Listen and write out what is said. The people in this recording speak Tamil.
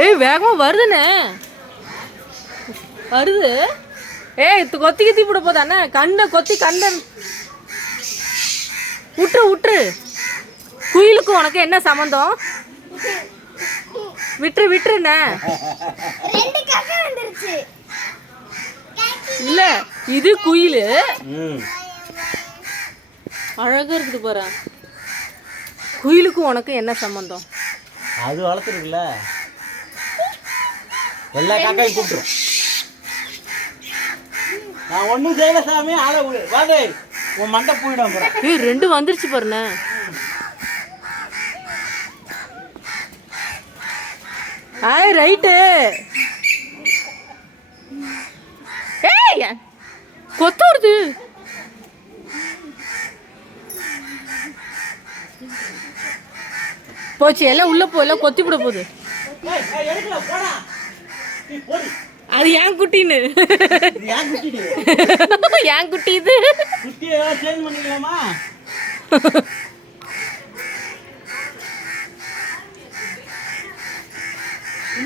ஏய் வேகமாக வருதுண்ணே, வருது. ஏய் கொத்தி கித்தி போட போதாண்ணே, கண்ணை கொத்தி கண்ணை விட்டுரு விட்டுரு. குயிலுக்கும் உனக்கு என்ன சம்மந்தம்? விட்டுரு விட்டுருண்ணே. இல்ல இது குயில் அழகா இருக்குது பாரு. குயிலுக்கும் உனக்கு என்ன சம்பந்தம்? அது வளர்த்துருக்குல்ல, எல்லா காக்காயும் கூப்பிட்டுரும். நான் ஒன்றும் செய்யல சாமி, ஆளை வாடே உன் மண்டை போயிடும். ஏய் ரெண்டு வந்துருச்சு பாருண்ணே. ஆய் ரைட்டு. ஏய் கொத்து வருது. போச்சு எல்லாம் உள்ள போல கொத்தி விட போகுது. அது ஏன் குட்டின்னு ஏன் குட்டி ஏன் குட்டி இது குட்டியை சேஞ்ச் பண்ணிக்கலாமா?